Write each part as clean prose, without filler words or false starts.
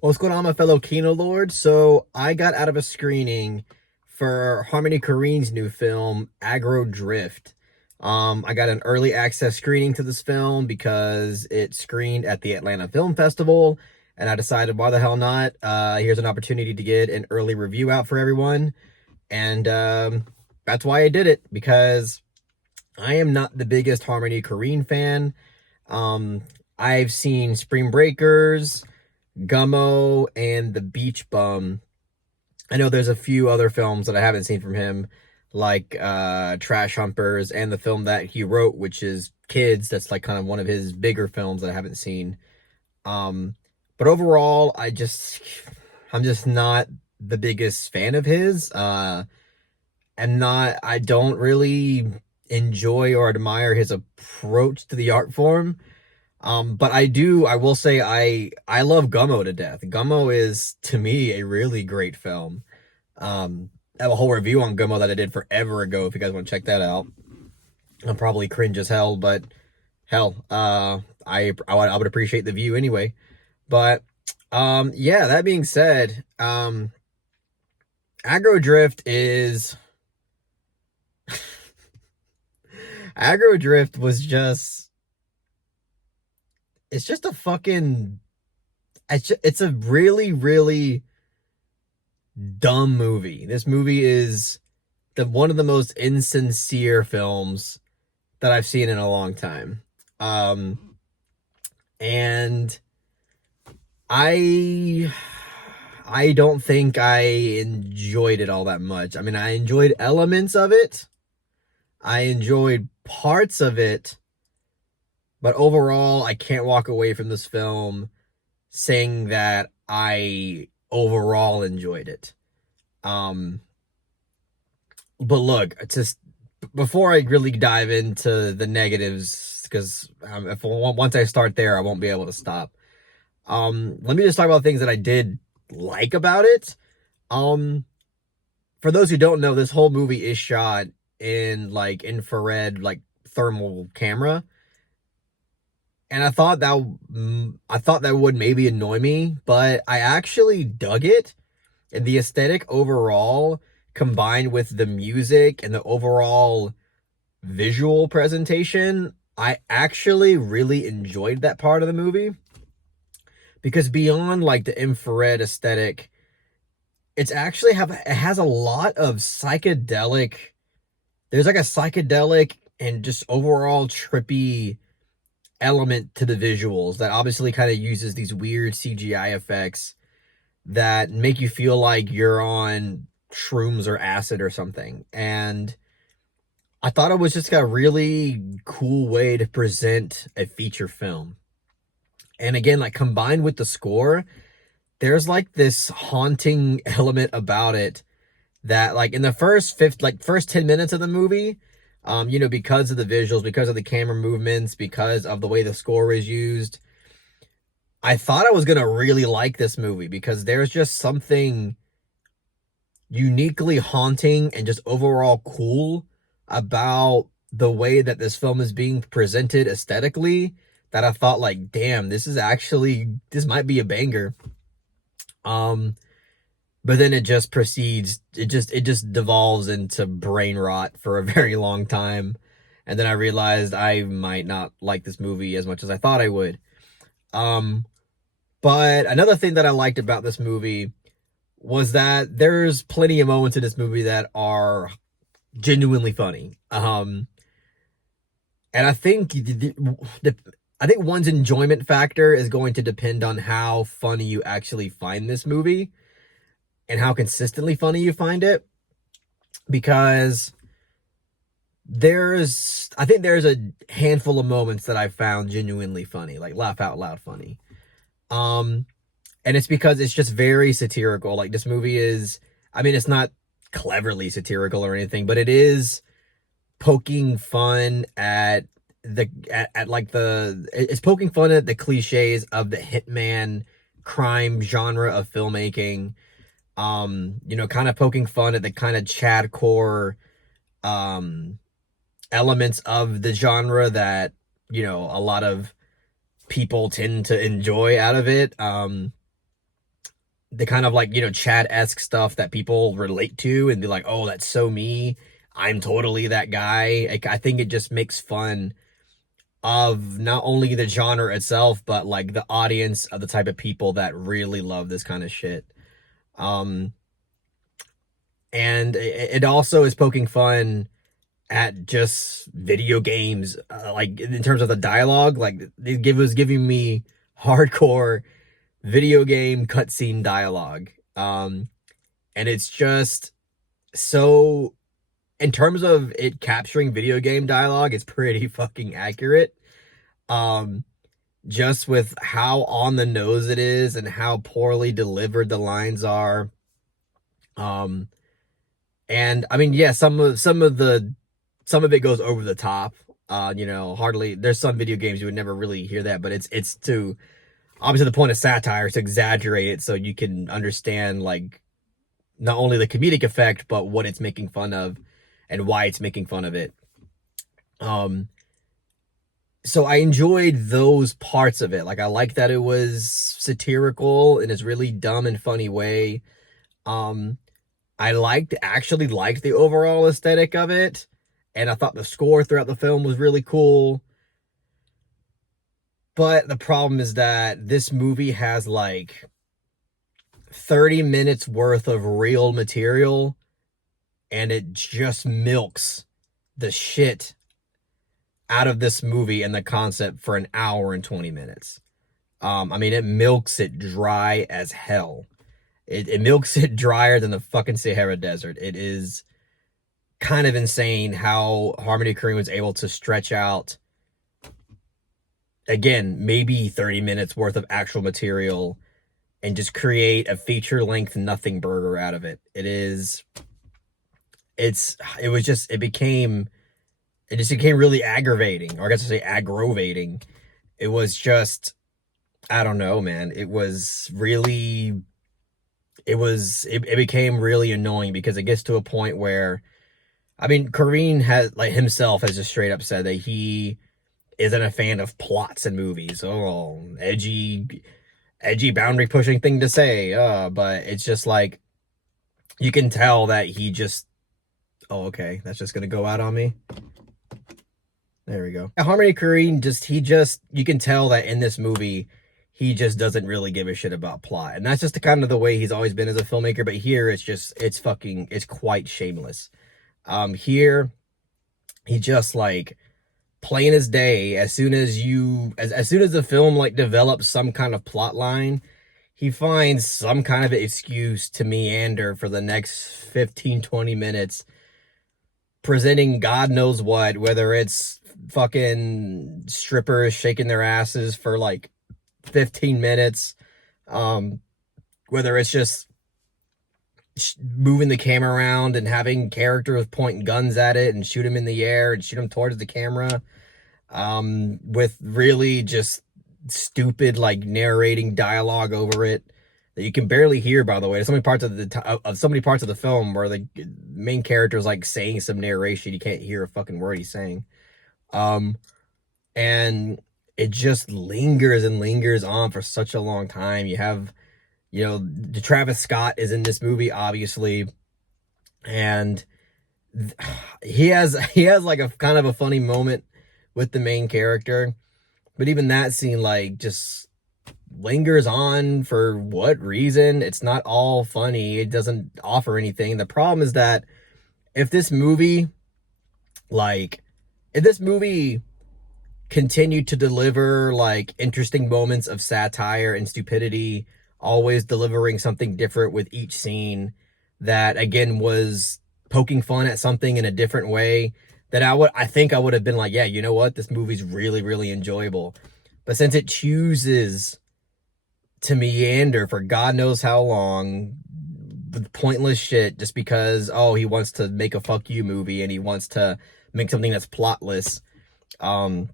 What's going on, my fellow Kino Lords? So I got out of a screening for Harmony Korine's new film, Aggro Drift. I got an early access screening to this film because it screened at the Atlanta Film Festival, and I decided, why the hell not? Here's an opportunity to get an early review out for everyone, and that's why I did it, because I am not the biggest Harmony Korine fan. Um, I've seen Spring Breakers, Gummo, and The Beach Bum. I know there's a few other films that I haven't seen from him, like Trash Humpers, and the film that he wrote, which is Kids. That's like kind of one of his bigger films that I haven't seen. Um, but overall, I'm just not the biggest fan of his. I don't really enjoy or admire his approach to the art form. But I will say I love Gummo to death. Gummo is, to me, a really great film. I have a whole review on Gummo that I did forever ago, if you guys want to check that out. I'm probably cringe as hell, but hell, I would appreciate the view anyway. But, yeah, that being said, Aggro Drift is... Aggro Drift was just... It's just a fucking... It's a really, really dumb movie. This movie is one of the most insincere films that I've seen in a long time. And I don't think I enjoyed it all that much. I mean, I enjoyed elements of it. I enjoyed parts of it. But overall, I can't walk away from this film saying that I overall enjoyed it. But look, just before I really dive into the negatives, because once I start there, I won't be able to stop. Let me just talk about things that I did like about it. For those who don't know, this whole movie is shot in like infrared, like thermal camera, and I thought that would maybe annoy me, but I actually dug it. And the aesthetic overall, combined with the music and the overall visual presentation, I actually really enjoyed that part of the movie. Because beyond like the infrared aesthetic, it has a lot of psychedelic. There's like a psychedelic and just overall trippy element to the visuals that obviously kind of uses these weird CGI effects that make you feel like you're on shrooms or acid or something. And I thought it was just a really cool way to present a feature film. And again, like combined with the score, there's like this haunting element about it that like in the first 10 minutes of the movie, because of the visuals, because of the camera movements, because of the way the score is used, I thought I was going to really like this movie because there's just something uniquely haunting and just overall cool about the way that this film is being presented aesthetically, that I thought like, damn, this might be a banger. But then it just proceeds, it just devolves into brain rot for a very long time. And then I realized I might not like this movie as much as I thought I would. But another thing that I liked about this movie was that there's plenty of moments in this movie that are genuinely funny. And I think one's enjoyment factor is going to depend on how funny you actually find this movie and how consistently funny you find it. Because I think there's a handful of moments that I found genuinely funny, like laugh out loud funny. And it's because it's just very satirical. Like this movie is, I mean, it's not cleverly satirical or anything, but it is poking fun at it's poking fun at the cliches of the hitman crime genre of filmmaking. Kind of poking fun at the kind of Chadcore elements of the genre that, a lot of people tend to enjoy out of it. the kind of like, Chad-esque stuff that people relate to and be like, oh, that's so me. I'm totally that guy. I think it just makes fun of not only the genre itself, but like the audience of the type of people that really love this kind of shit. Um, and it also is poking fun at just video games, like in terms of the dialogue. Like it was giving me hardcore video game cutscene dialogue. And it's just so, in terms of it capturing video game dialogue, it's pretty fucking accurate. Um, just with how on the nose it is and how poorly delivered the lines are. Um, and I mean, yeah, some of it goes over the top. Hardly, there's some video games you would never really hear that, but it's to, obviously, the point of satire, to exaggerate it so you can understand like not only the comedic effect, but what it's making fun of and why it's making fun of it. Um, so I enjoyed those parts of it. Like I like that it was satirical in its really dumb and funny way. Um, I actually liked the overall aesthetic of it, and I thought the score throughout the film was really cool. But the problem is that this movie has like 30 minutes worth of real material, and it just milks the shit out of this movie and the concept for an hour and 20 minutes. I mean, it milks it dry as hell. It milks it drier than the fucking Sahara Desert. It is kind of insane how Harmony Korine was able to stretch out, again, maybe 30 minutes worth of actual material and just create a feature length nothing burger out of it. It just became really aggravating, or I guess I say aggravating. It was just, I don't know, man. It became really annoying because it gets to a point where, I mean, Korine has, like, himself has just straight up said that he isn't a fan of plots in movies. Oh, edgy boundary pushing thing to say. But it's just like, you can tell that he just, oh, okay, that's just gonna go out on me. There we go. Harmony Korine you can tell that in this movie, he just doesn't really give a shit about plot. And that's just the kind of the way he's always been as a filmmaker. But here it's quite shameless. Here, he just like, plain as day, as soon as the film like develops some kind of plot line, he finds some kind of excuse to meander for the next 15-20 minutes, presenting God knows what, whether it's fucking strippers shaking their asses for like 15 minutes, whether it's just moving the camera around and having characters pointing guns at it and shoot them in the air and shoot them towards the camera, with really just stupid like narrating dialogue over it that you can barely hear. By the way, there's so many parts of the film where the main character is like saying some narration, you can't hear a fucking word he's saying. And it just lingers and lingers on for such a long time. You have, the Travis Scott is in this movie, obviously, and he has like a kind of a funny moment with the main character, but even that scene like just lingers on for what reason? It's not all funny. It doesn't offer anything. The problem is that if this movie like if this movie continued to deliver like interesting moments of satire and stupidity, always delivering something different with each scene, that again was poking fun at something in a different way, that I think I would have been like, yeah, you know what, this movie's really, really enjoyable. But since it chooses to meander for God knows how long with pointless shit, just because, oh, he wants to make a fuck you movie and he wants to make something that's plotless, and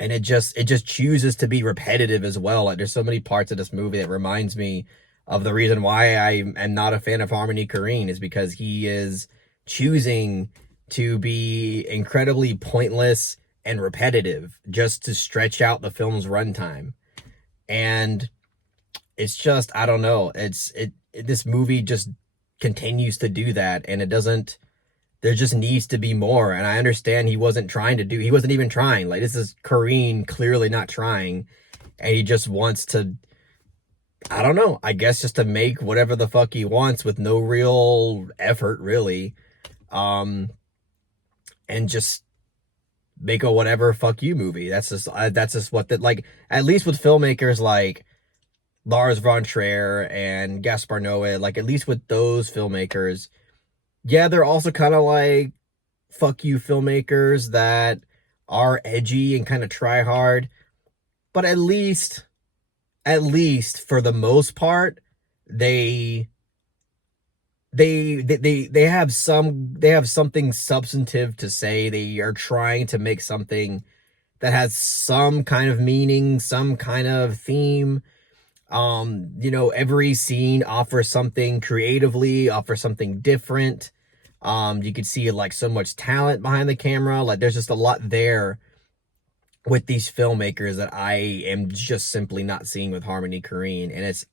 it just chooses to be repetitive as well. Like, there's so many parts of this movie that reminds me of the reason why I am not a fan of Harmony Korine, is because he is choosing to be incredibly pointless and repetitive just to stretch out the film's runtime. And it's just, I don't know. This movie just continues to do that, and it doesn't. There just needs to be more. And I understand he wasn't even trying. Like, this is Korine clearly not trying, and he just wants to, I don't know, I guess just to make whatever the fuck he wants with no real effort, really. Um, and just make a whatever fuck you movie. That's just what that, like, at least with filmmakers like Lars von Trier and Gaspar Noé, like, at least with those filmmakers, yeah, they're also kind of like fuck you filmmakers that are edgy and kind of try hard, but at least for the most part, they they have something substantive to say. They are trying to make something that has some kind of meaning, some kind of theme. Every scene offers something creatively, offers something different. You could see like so much talent behind the camera. Like, there's just a lot there with these filmmakers that I am just simply not seeing with Harmony Korine, and it's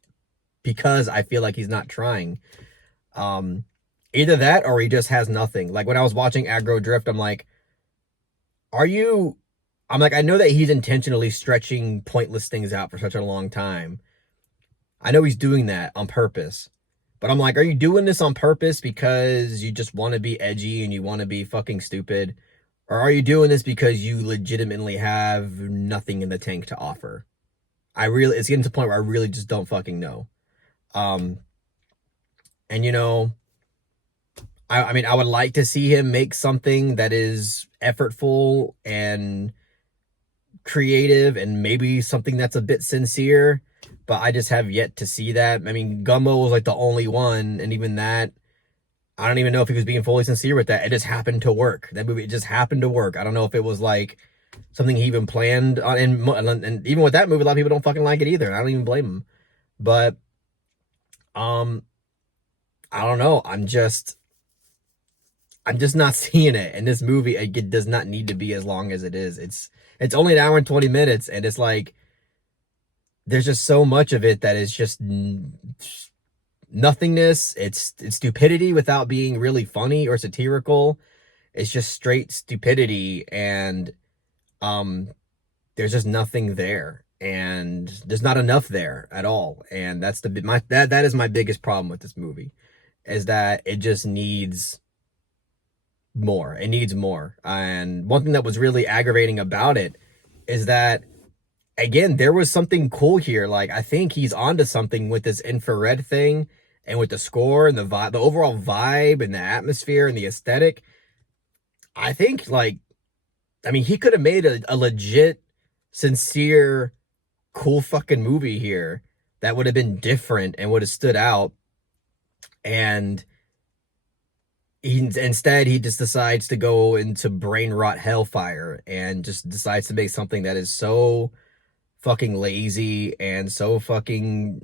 because I feel like he's not trying. Um, Either that or he just has nothing. Like, when I was watching Aggro Drift, I'm like, are you? I'm like, I know that he's intentionally stretching pointless things out for such a long time. I know he's doing that on purpose. But I'm like, are you doing this on purpose because you just want to be edgy and you want to be fucking stupid? Or are you doing this because you legitimately have nothing in the tank to offer? It's getting to the point where I really just don't fucking know. Um, and I mean, I would like to see him make something that is effortful and creative and maybe something that's a bit sincere, but I just have yet to see that. I mean, Gummo was like the only one, and even that, I don't even know if he was being fully sincere with that. It just happened to work. That movie, it just happened to work. I don't know if it was like something he even planned on, and even with that movie, a lot of people don't fucking like it either. I don't even blame him. But um, I don't know. I'm just not seeing it. And this movie, it does not need to be as long as it is. It's only an hour and 20 minutes, and it's like there's just so much of it that is just nothingness. It's stupidity without being really funny or satirical. It's just straight stupidity, and um there's just nothing there, and there's not enough there at all. And that is my biggest problem with this movie, is that it just needs more. It needs more. And one thing that was really aggravating about it is that, again, there was something cool here. Like, I think he's onto something with this infrared thing, and with the score and the vibe, the overall vibe and the atmosphere and the aesthetic. I think, like, I mean, he could have made a legit, sincere, cool fucking movie here that would have been different and would have stood out. And instead, he just decides to go into brain rot hellfire and just decides to make something that is so fucking lazy and so fucking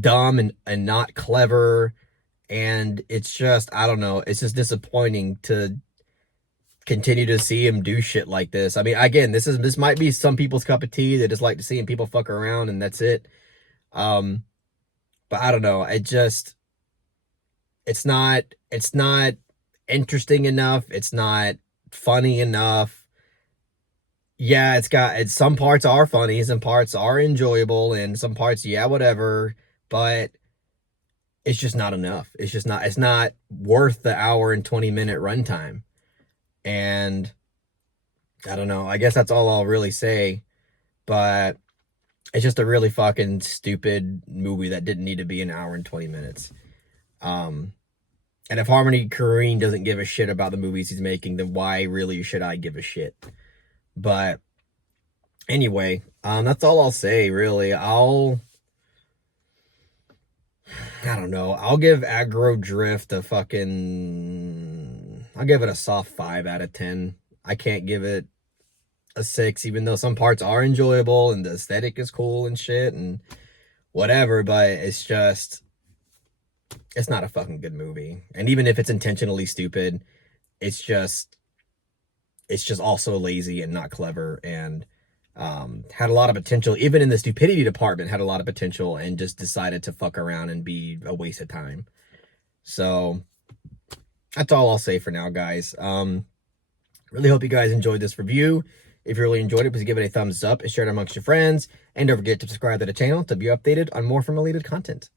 dumb and not clever. And it's just, I don't know, it's just disappointing to continue to see him do shit like this. I mean, again, this might be some people's cup of tea. They just like to seeing people fuck around, and that's it. Um, but I don't know. It's not interesting enough. It's not funny enough. Yeah, it's some parts are funny, some parts are enjoyable, and some parts, yeah, whatever. But it's just not enough. It's not worth the hour and 20-minute runtime. And I don't know. I guess that's all I'll really say. But it's just a really fucking stupid movie that didn't need to be an hour and 20 minutes. Um, and if Harmony Korine doesn't give a shit about the movies he's making, then why really should I give a shit? But anyway, that's all I'll say, really. I don't know. I'll give Aggro Drift I'll give it a soft 5 out of 10. I can't give it a 6, even though some parts are enjoyable and the aesthetic is cool and shit and whatever, but it's not a fucking good movie. And even if it's intentionally stupid, it's just also lazy and not clever. And Had a lot of potential, even in the stupidity department, had a lot of potential, and just decided to fuck around and be a waste of time. So that's all I'll say for now, guys. Really hope you guys enjoyed this review. If you really enjoyed it, please give it a thumbs up and share it amongst your friends. And don't forget to subscribe to the channel to be updated on more from related content.